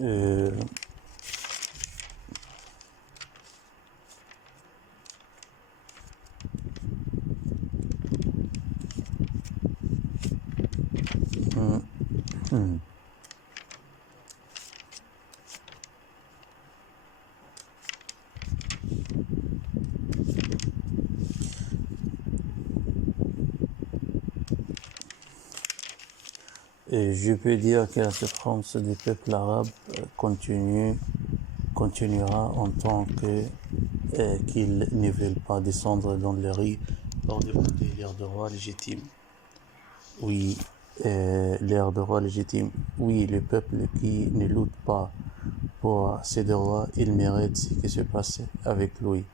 Euh, hum, hum. Et je peux dire que la souffrance des peuples arabes continuera en tant qu'ils ne veulent pas descendre dans le riz pour demander leurs droits légitimes. Oui, leurs droits légitimes. Oui, le peuple qui ne lutte pas pour ses droits, il mérite ce qui se passe avec lui.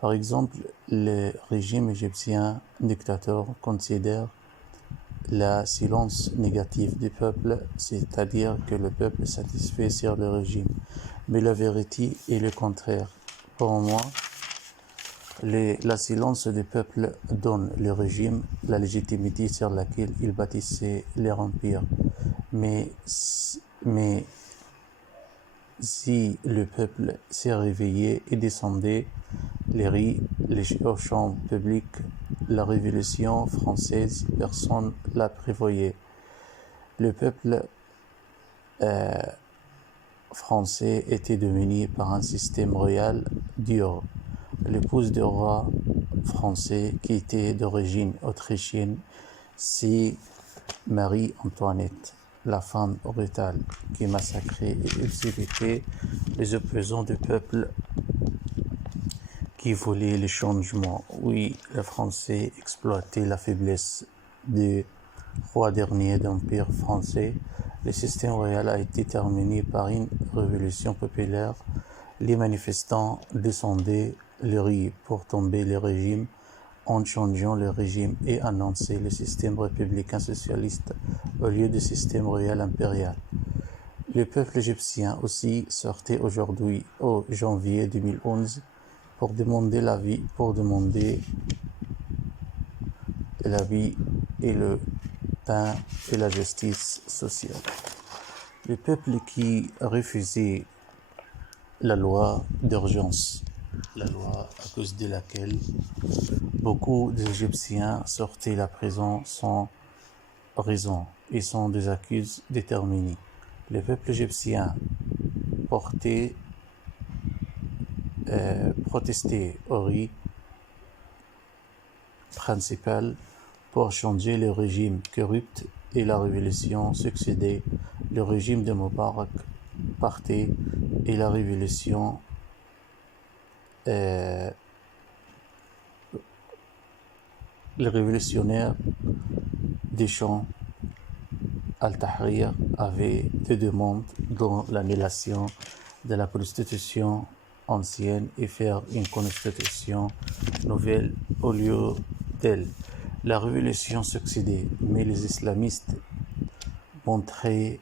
Par exemple, le régime égyptien dictateur considère la silence négatif du peuple, c'est-à-dire que le peuple est satisfait sur le régime. Mais la vérité est le contraire. Pour moi, la silence du peuple donne le régime la légitimité sur laquelle il bâtissait leur empire. Mais si le peuple s'est réveillé et descendait aux champs publics, la Révolution française, personne ne la prévoyait. Le peuple français était dominé par un système royal dur. L'épouse du roi français, qui était d'origine autrichienne, c'est Marie-Antoinette, la femme brutale qui massacrait et exécutait les opposants du peuple qui voulaient le changement. Oui, les Français exploitaient la faiblesse des rois derniers d'Empire français. Le système royal a été terminé par une révolution populaire. Les manifestants descendaient le riz pour tomber le régime en changeant le régime et annoncer le système républicain socialiste au lieu du système royal impérial. Le peuple égyptien aussi sortait aujourd'hui, au janvier 2011, pour demander la vie et le pain et la justice sociale. Le peuple qui refusait la loi d'urgence, la loi à cause de laquelle beaucoup d'Égyptiens sortaient la prison sans raison et sans des accuses déterminées. Le peuple égyptien protestait au riz principal pour changer le régime corrupt et la révolution succédait. Le régime de Moubarak partait et la révolution les révolutionnaires des champs Al-Tahrir avaient des demandes dont l'annulation de la constitution ancienne et faire une constitution nouvelle au lieu d'elle. La révolution succédait, mais les islamistes montaient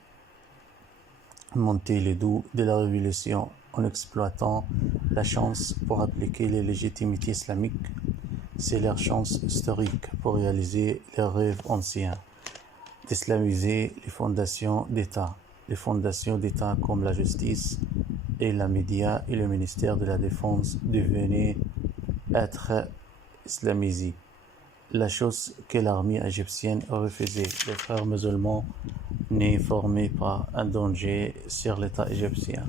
le dos de la révolution en exploitant la chance pour appliquer les légitimités islamiques. C'est leur chance historique pour réaliser leurs rêves anciens, d'islamiser les fondations d'État. Les fondations d'État comme la justice et la média et le ministère de la Défense devenaient être islamisés. La chose que l'armée égyptienne refusait. Les frères musulmans ne formaient pas un danger sur l'État égyptien.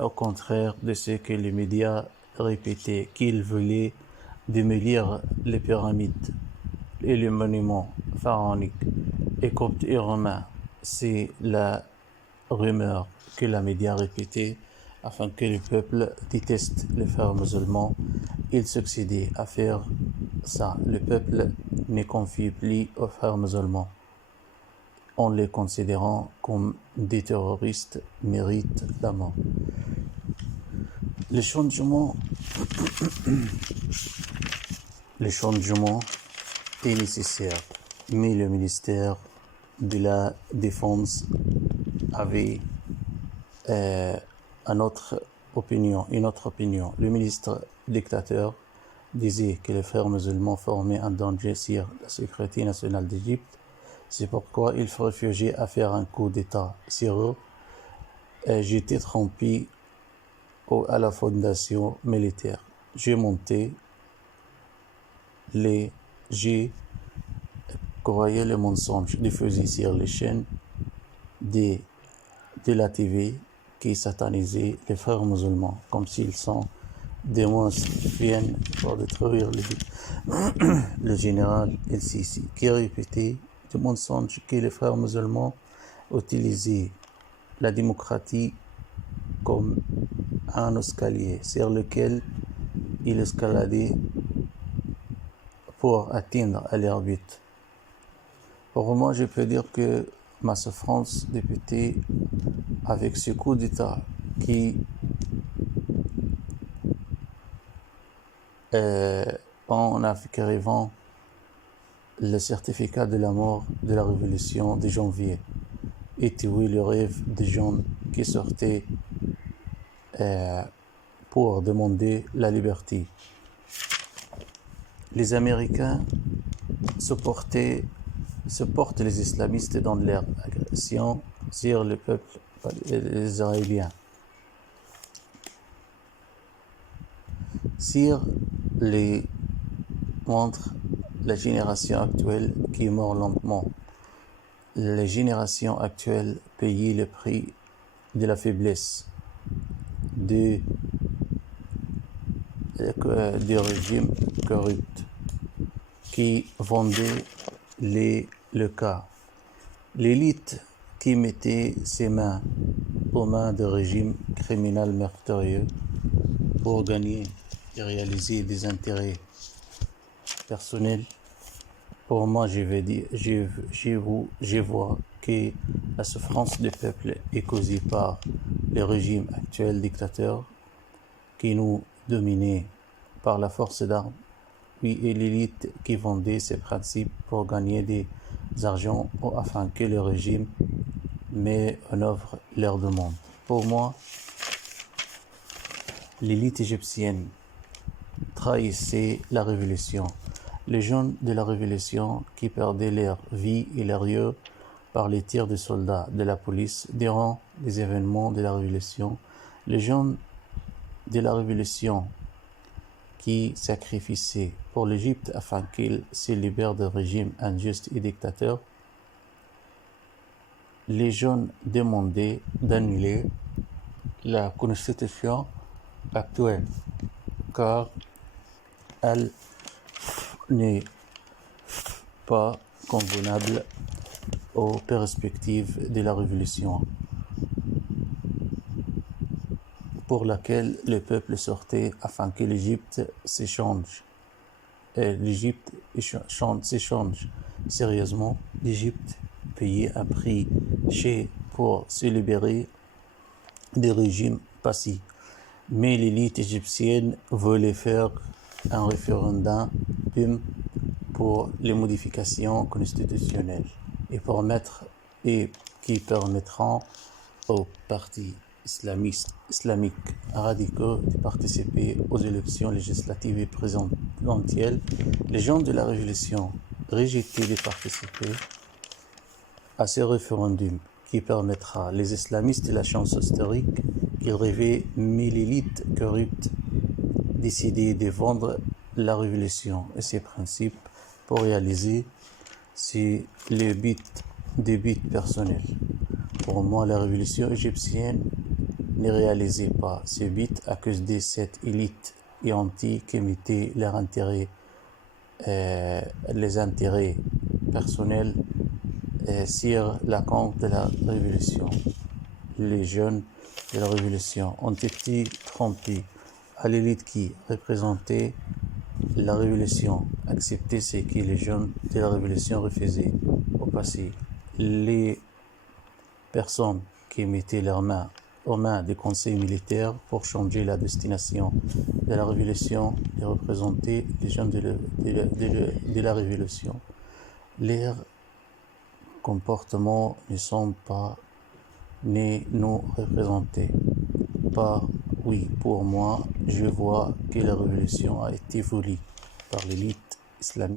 Au contraire de ce que les médias répétaient, qu'ils voulaient démolir les pyramides et les monuments pharaoniques et coptes et romains. C'est la rumeur que les médias répétaient afin que le peuple déteste les frères musulmans. Ils succédaient à faire ça. Le peuple ne confie plus aux frères musulmans en les considérant comme des terroristes méritent la mort. Le changement est nécessaire, mais le ministère de la Défense avait une autre opinion. Le ministre dictateur disait que les frères musulmans formaient un danger sur la sécurité nationale d'Égypte C'est pourquoi il faut réfugier à faire un coup d'État sur eux. J'étais trompé à la fondation militaire. J'ai monté j'ai croyé les mensonges diffusés sur les chaînes de la TV qui satanisaient les frères musulmans, comme s'ils sont des monstres qui viennent pour détruire le général El-Sisi, qui répétait des mensonges que les frères musulmans utilisaient la démocratie comme un escalier sur lequel ils escaladaient pour atteindre à leur but. Pour moi, je peux dire que ma souffrance débutait avec ce coup d'État qui, en arrivant le certificat de la mort de la révolution de janvier, éteignit le rêve des gens qui sortaient pour demander la liberté. Les Américains supportent les islamistes dans leur agression sur le peuple israélien. Sur les montre la génération actuelle qui meurt lentement. La génération actuelle paye le prix de la faiblesse du régime corrupt qui vendait le cas. L'élite qui mettait ses mains aux mains de régimes criminels meurtriers pour gagner et réaliser des intérêts personnels. Pour moi, je vois que la souffrance du peuple est causée par le régime actuel dictateur qui nous dominait par la force d'armes, puis et l'élite qui vendait ses principes pour gagner des argent afin que le régime met en œuvre leurs demandes. Pour moi, l'élite égyptienne trahissait la révolution. Les jeunes de la révolution qui perdaient leur vie et leurs yeux par les tirs de soldats de la police durant les événements de la révolution. Les jeunes de la révolution qui sacrifiaient pour l'Égypte afin qu'il se libère d'un régime injuste et dictateur. Les jeunes demandaient d'annuler la constitution actuelle car elle n'est pas convenable aux perspectives de la révolution pour laquelle le peuple sortait afin que l'Égypte s'échange. L'Égypte s'échange sérieusement. L'Égypte payait un prix cher pour se libérer des régimes passifs. Mais l'élite égyptienne voulait faire un référendum pour les modifications constitutionnelles et qui permettront aux partis islamiques radicaux de participer aux élections législatives et présidentielles. Les gens de la révolution rejetaient de participer à ce référendum qui permettra les islamistes la chance historique qu'ils rêvaient, mais l'élite corrupte décidait de vendre la révolution et ses principes pour réaliser des buts personnels. Pour moi, la révolution égyptienne ne réalisait pas ce but à cause de cette élite et anti qui mettait leurs intérêts, les intérêts personnels sur la compte de la révolution. Les jeunes de la révolution ont été trompés à l'élite qui représentait la révolution, accepter ce que les jeunes de la révolution refusaient au passé. Les personnes qui mettaient leurs mains aux mains des conseils militaires pour changer la destination de la révolution et représenter les jeunes de la révolution. Leurs comportements ne sont pas ni nous représenter. Pour moi, je vois que la révolution a été voulue par l'élite islamique.